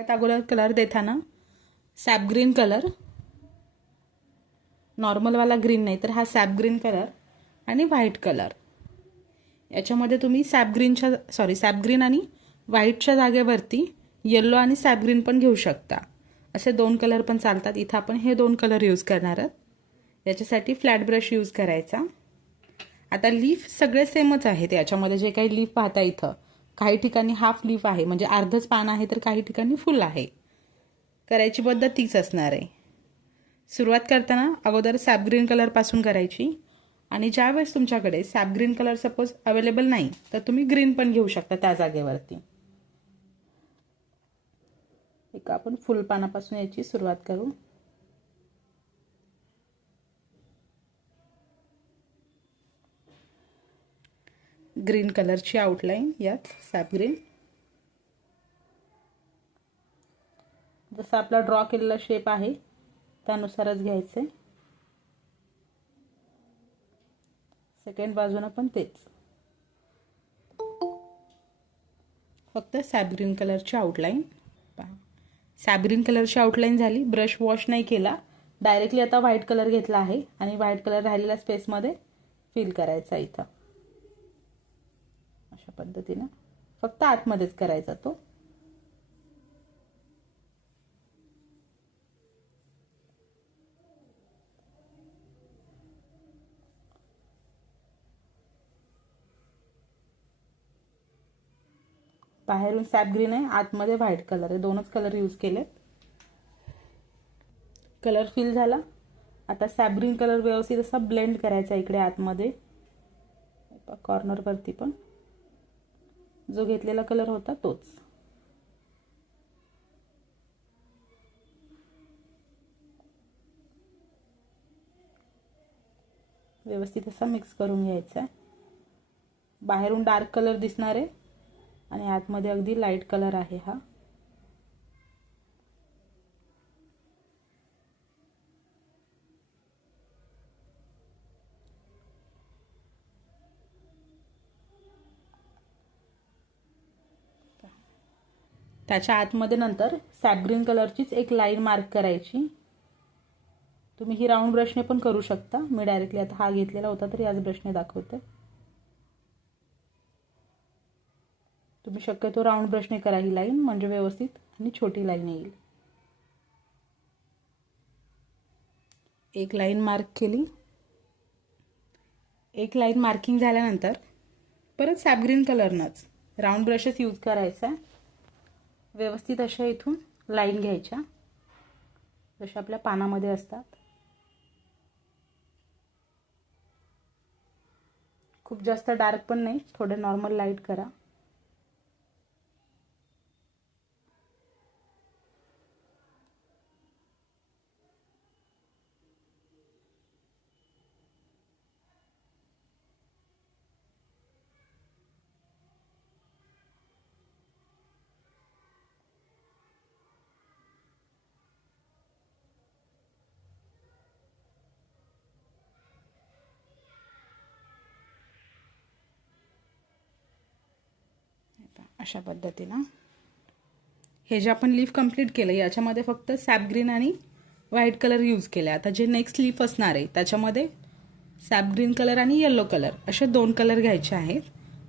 अगोदर कलर देताना SAP green colour, नॉर्मलवाला green नाही तर हा सॅप ग्रीन कलर आणि व्हाईट कलर, याच्यामध्ये तुम्ही सॅप ग्रीन आणि व्हाईटच्या जागेवरती येलो आणि सॅप ग्रीन पण घेऊ शकता. असे दोन कलर पण चालतात. इथं आपण हे दोन कलर यूज करणार आहोत. याच्यासाठी फ्लॅट ब्रश यूज करायचा. आता लीफ सगळे सेमच आहेत. याच्यामध्ये जे काही लीफ पाहता इथं काही ठिकाणी हाफ लीफ आहे म्हणजे अर्धच पान आहे, तर काही ठिकाणी फुल आहे. करायची पद्धत तीच असणार आहे. सुरुवात करताना अगोदर सॅप ग्रीन कलरपासून करायची आणि ज्यावेळेस तुमच्याकडे SAP green colour suppose available नाही तर तुम्ही ग्रीन पण घेऊ शकता त्या जागेवरती. एका आपण फुल पानापासून याची सुरुवात करू. ग्रीन कलरची आउटलाईन यात सॅप ग्रीन, जसा आपला ड्रॉ केलेला शेप आहे त्यानुसारच घ्यायचे. सेकंड बाजूने पण तेच, फक्त सॅप ग्रीन कलरची आउटलाईन. सॅप ग्रीन कलरची आउटलाईन झाली. ब्रश वॉश नाही केला, डायरेक्टली आता व्हाईट कलर घेतला आहे आणि व्हाईट कलर राहिलेल्या स्पेसमध्ये फिल करायचा. इथं अशा पद्धतीने फक्त आतमध्येच करायचा तो. बाहेरून सॅप ग्रीन आहे, आतमध्ये व्हाईट कलर आहे, दोनच कलर यूज केलेत. कलर फिल झाला. आता सॅप ग्रीन कलर व्यवस्थित असा ब्लेंड करायचा इकडे आतमध्ये, कॉर्नर वरती पण जो घेतलेला कलर होता तोच. व्यवस्थित असा मिक्स करून घ्यायचा. बाहेरून डार्क कलर दिसणार आहे आणि आतमध्ये अगदी लाईट कलर आहे हा. त्याच्या आतमध्ये नंतर सॅप ग्रीन कलरचीच एक लाईन मार्क करायची. तुम्ही ही राऊंड ब्रशने पण करू शकता. मी डायरेक्टली आता हा घेतलेला होता तर याच ब्रशने दाखवते. तुम्ही शक्यतो राऊंड ब्रशने करा ही लाईन, म्हणजे व्यवस्थित आणि छोटी लाईन येईल. एक लाईन मार्क केली. एक लाईन मार्किंग झाल्यानंतर परत सॅप ग्रीन कलरनंच राऊंड ब्रशच यूज करायचा. व्यवस्थित अशा इथून लाईन घ्यायच्या जशा आपल्या पानामध्ये असतात. खूप जास्त डार्क पण नाही, थोडे नॉर्मल लाईट करा. अशा पद्धतीनं हे जे आपण लीफ कंप्लीट केलं याच्यामध्ये फक्त सॅप ग्रीन आणि व्हाईट कलर यूज केला. आता जे नेक्स्ट लीफ असणार आहे त्याच्यामध्ये सॅप ग्रीन कलर आणि येलो कलर असे दोन कलर घ्यायचे आहेत.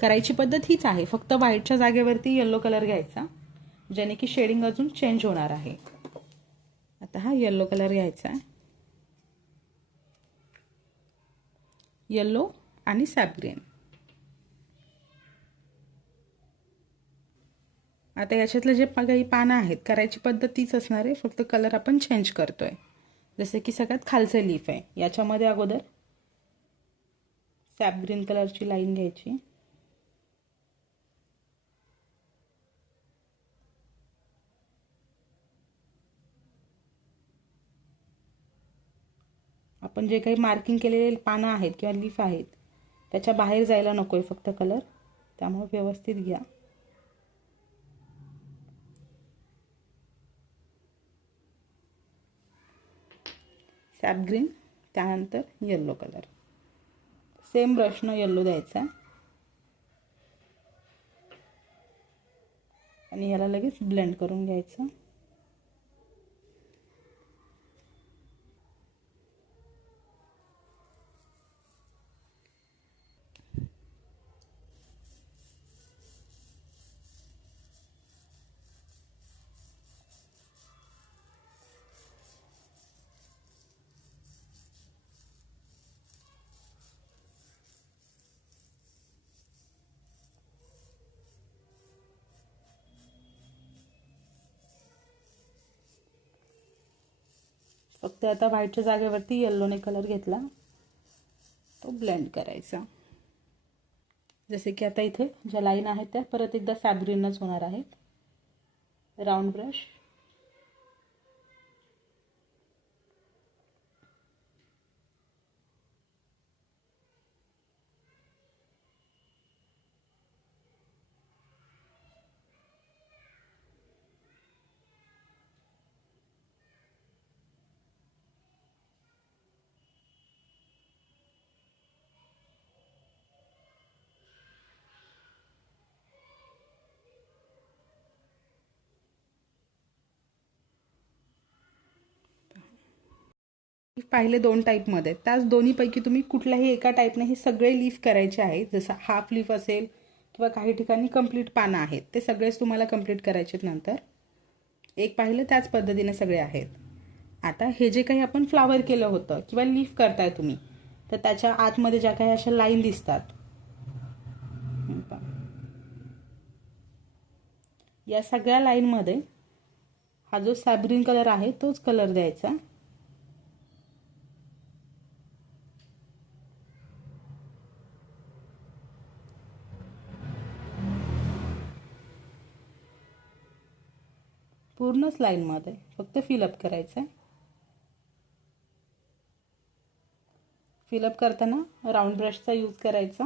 करायची पद्धत हीच आहे, फक्त व्हाईटच्या जागेवरती येलो कलर घ्यायचा, ज्याने की शेडिंग अजून चेंज होणार आहे. आता हा येलो कलर घ्यायचा आहे, येलो आणि सॅप ग्रीन. आता याच्यातले जे काही पानं आहेत करायची पद्धत तीच असणार आहे, फक्त कलर आपण चेंज करतोय. जसे की सगळ्यात खालचं लीफ आहे, याच्यामध्ये अगोदर सॅप ग्रीन कलरची लाईन घ्यायची. आपण जे काही मार्किंग केलेले पानं आहेत किंवा लीफ आहेत त्याच्या बाहेर जायला नकोय फक्त कलर, त्यामुळे व्यवस्थित घ्या. सॅप ग्रीन, त्यानंतर येलो कलर. सेम ब्रशनं येलो द्यायचा आणि याला लगेच ब्लेंड करून घ्यायचं. फक्त आता व्हाईटच्या जागेवरती येल्लोने कलर घेतला, तो ब्लेंड करायचा. जसे की आता इथे ज्या लाईन आहेत त्या परत एकदा सॅबग्रीनच होणार आहेत. राऊंड ब्रश, पाहिले 2 टाईपमध्ये. त्याच दोन्हीपैकी तुम्ही कुठल्याही एका टाईपने हे सगळे लीफ करायचे आहेत. जसं हाफ लीफ असेल किंवा काही ठिकाणी कंप्लीट पानं आहेत, ते सगळेच तुम्हाला कंप्लीट करायचे. नंतर एक पाहिलं त्याच पद्धतीने सगळे आहेत. आता हे जे काही आपण फ्लावर केलं होतं किंवा लीफ करताय तुम्ही, तर त्याच्या आतमध्ये ज्या काही अशा लाईन दिसतात, या सगळ्या लाईनमध्ये हा जो सॅबग्रीन कलर आहे तोच कलर द्यायचा. पूर्णच लाईनमध्ये फक्त फिलअप करायचं आहे. फिलअप करताना राऊंड ब्रशचा यूज करायचा.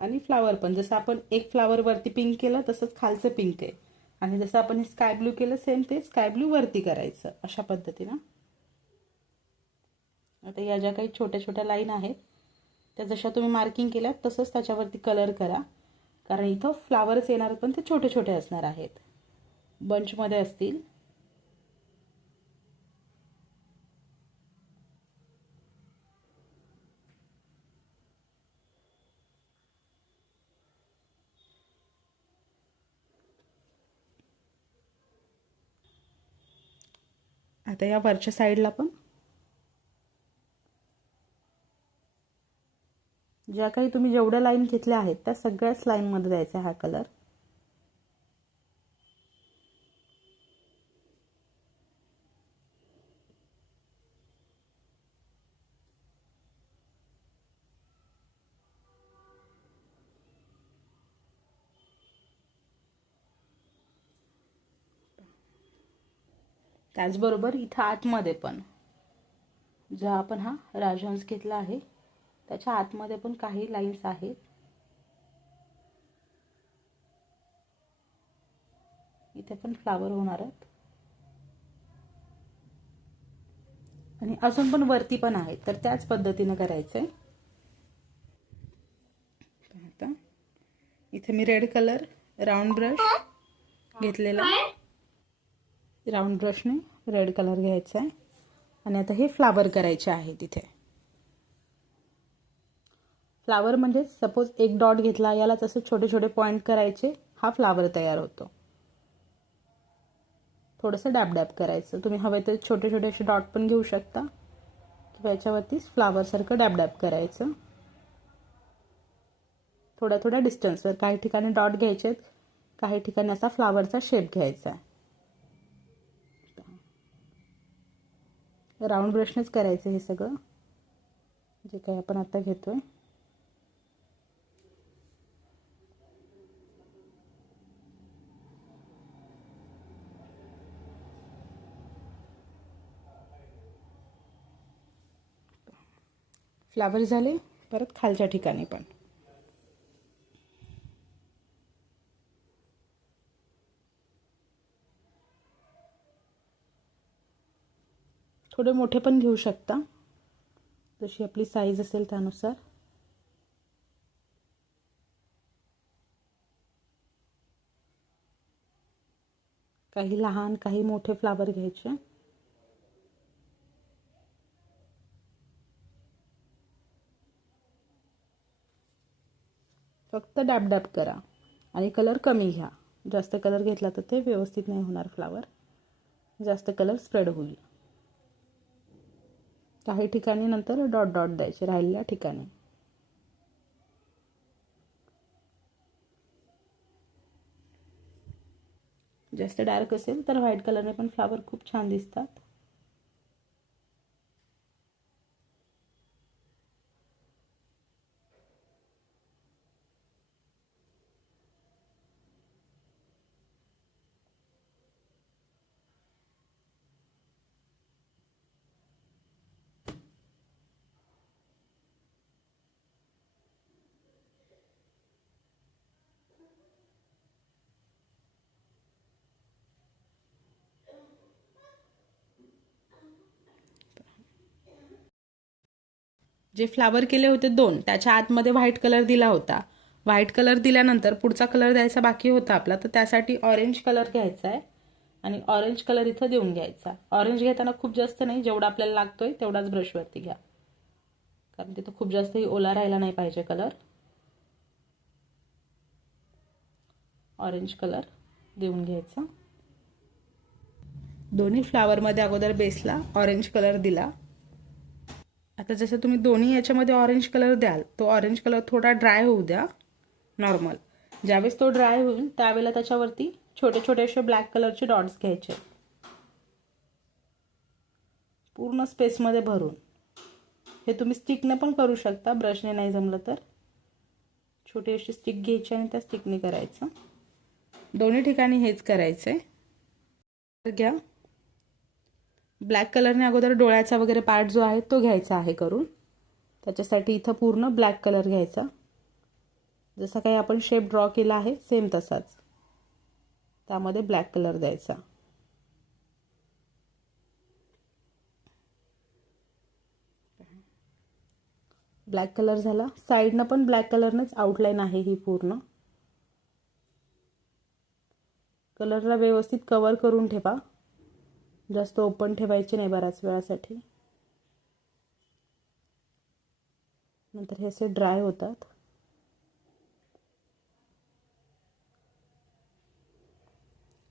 आणि फ्लावर पण जसं आपण एक फ्लावर वरती पिंक केलं तसंच खालचं पिंक आहे, आणि जसं आपण हे स्काय ब्लू केलं सेम ते स्काय ब्लू वरती करायचं, अशा पद्धतीनं. आता या ज्या काही छोट्या छोट्या लाईन आहेत त्या जशा तुम्ही मार्किंग केल्यात तसंच त्याच्यावरती कलर करा, कारण इथं फ्लावर्स येणार पण ते छोटे छोटे असणार आहेत, बंचमध्ये असतील. आता या वरच्या साईडला पण ज्या काही तुम्ही जेवढ्या लाईन घेतल्या आहेत त्या सगळ्याच लाईनमध्ये द्यायचा हा कलर. त्याचबरोबर इथं आतमध्ये पण जो आपण हा राजहंस घेतला आहे त्याच्या आतमध्ये पण काही लाईन्स आहेत. इथे पण फ्लावर होणार आहेत आणि अजून पण वरती पण आहेत, तर त्याच पद्धतीने करायचंय. आता इथे मी रेड कलर राऊंड ब्रश घेतलेला, राऊंड ब्रशने रेड कलर घ्यायचा आहे आणि आता हे फ्लावर करायचे आहे. तिथे फ्लावर म्हणजे सपोज एक डॉट घेतला, याला तसे छोटे छोटे पॉइंट करायचे, हा फ्लावर तयार होतो. थोडंसं डॅब डॅब करायचं, तुम्ही हवे तर छोटे छोटे असे डॉट पण घेऊ शकता किंवा याच्यावरतीच फ्लावरसारखं डॅब डॅब करायचं. थोड्या थोड्या डिस्टन्सवर काही ठिकाणी डॉट घ्यायचे, काही ठिकाणी असा फ्लावरचा शेप घ्यायचा. राऊंड ब्रशनेच करायचं हे सगळं जे काही आपण आता घेतोय. फ्लावर झाले, परत खालच्या ठिकाणी पण थोडे मोठे पण घेऊ शकता. जशी आपली साईज असेल त्यानुसार. काही लहान काही मोठे फ्लावर घ्यायचे. फक्त डॅब डॅब करा आणि कलर कमी घ्या. जास्त कलर घेतला तर ते व्यवस्थित नाही होणार फ्लावर. जास्त कलर स्प्रेड होईल. काही ठिकाणी नंतर डॉट डॉट द्यायचे राहिलेल्या ठिकाणी. जास्त डार्क असेल तर व्हाईट कलरने पण फ्लावर खूप छान दिसतात. जे फ्लावर केले होते 2, त्याच्या आतमध्ये व्हाईट कलर दिला होता. व्हाईट कलर दिल्यानंतर पुढचा कलर द्यायचा बाकी होता आपला, तर त्यासाठी ऑरेंज कलर घ्यायचा आहे आणि ऑरेंज कलर इथं देऊन घ्यायचा. ऑरेंज घेताना खूप जास्त नाही, जेवढा आपल्याला लागतोय तेवढाच ब्रशवरती घ्या, कारण तिथं खूप जास्तही ओला राहायला नाही पाहिजे कलर. ऑरेंज कलर देऊन घ्यायचा. दोन्ही फ्लावरमध्ये अगोदर बेसला ऑरेंज कलर दिला. आता जसं तुम्ही दोन्ही याच्यामध्ये ऑरेंज कलर द्याल, तो ऑरेंज कलर थोडा ड्राय होऊ द्या नॉर्मल. ज्यावेळेस तो ड्राय होईल त्यावेळेला त्याच्यावरती छोटे छोटे असे ब्लॅक कलरचे डॉट्स घ्यायचे, पूर्ण स्पेसमध्ये भरून. हे तुम्ही स्टिकने पण करू शकता, ब्रशने नाही जमलं तर. छोटी अशी स्टिक घ्यायची आणि त्या स्टिकने करायचं. दोन्ही ठिकाणी हेच करायचंय. घ्या. ब्लॅक कलरने अगोदर डोळ्याचा वगैरे पार्ट जो आहे तो घ्यायचा आहे करून. त्याच्यासाठी इथं पूर्ण ब्लॅक कलर घ्यायचा, जसा काही आपण शेप ड्रॉ केला आहे सेम तसाच. त्यामध्ये ब्लॅक कलर द्यायचा. ब्लॅक कलर झाला. साईडनं पण ब्लॅक कलरनेच आउटलाईन आहे ही पूर्ण. कलरला व्यवस्थित कव्हर करून ठेवा, जास्त ओपन ठेवायचे नाही बऱ्याच वेळासाठी, नंतर हे असे ड्राय होतात.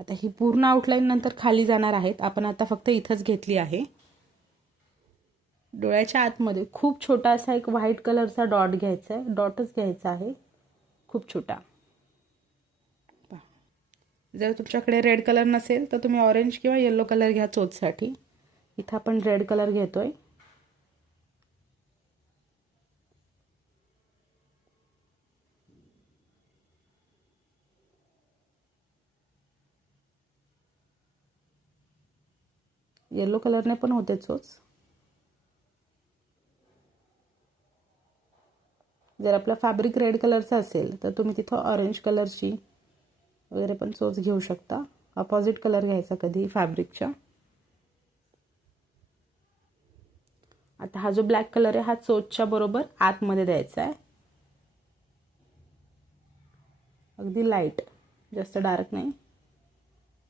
आता ही पूर्ण आउटलाईन नंतर खाली जाणार आहेत. आपण आता फक्त इथंच घेतली आहे. डोळ्याच्या आतमध्ये खूप छोटा असा एक व्हाईट कलरचा डॉट घ्यायचा आहे. डॉटच घ्यायचा आहे, खूप छोटा. जर तुमच्याकडे रेड कलर नसेल तर तुम्ही ऑरेंज किंवा येलो कलर घ्या चोचसाठी. इथं आपण रेड कलर घेतोय. येलो कलरने पण होते चोच. जर आपला फॅब्रिक रेड कलरचा असेल तर तुम्ही तिथं ऑरेंज कलरची वगैरे पण चोच घेऊ शकता. अपोजिट कलर घ्यायचा कधी फॅब्रिकच्या. आता हा जो ब्लॅक कलर आहे हा चोचच्या बरोबर आतमध्ये द्यायचा आहे. अगदी लाईट, जास्त डार्क नाही.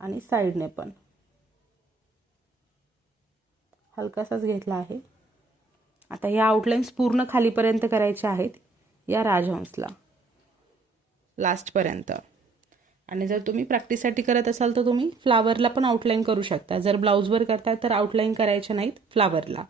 आणि साईडने पण हलकासाच घेतला आहे. आता ह्या आउटलाईन्स पूर्ण खालीपर्यंत करायच्या आहेत या राजहंसला, लास्टपर्यंत. आणि जर तुम्ही प्रॅक्टिससाठी करत असाल तर तुम्ही फ्लावरला पण आउटलाईन करू शकता. जर ब्लाऊजवर करताय तर आउटलाईन करायच्या नाहीत फ्लावरला.